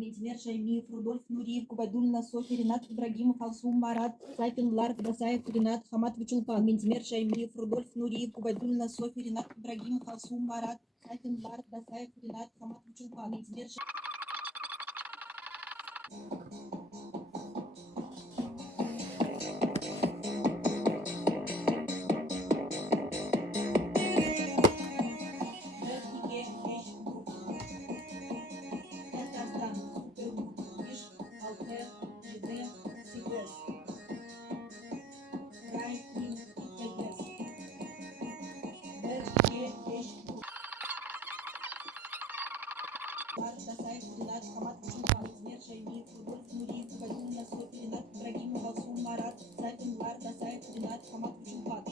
Минтимер Шаймиев, Рудольф Нуриев, Кубайдулина, Софья, Ренат Ибрагимов, Алсум Марат, Сайфин Ларк, Дасаев, Ренат Хаматович Улпан. Минтимер Шаймиев, Рудольф Нуриев, Кубайдулина, Софья, Ренат Ибрагимов, Алсум Марат, Сайфин Ларк, Дасаев, Ренат Хаматович Улпан. Минтимер Марат, Сайфин Лар, Дасаев, Ренат Хаматович Улпан.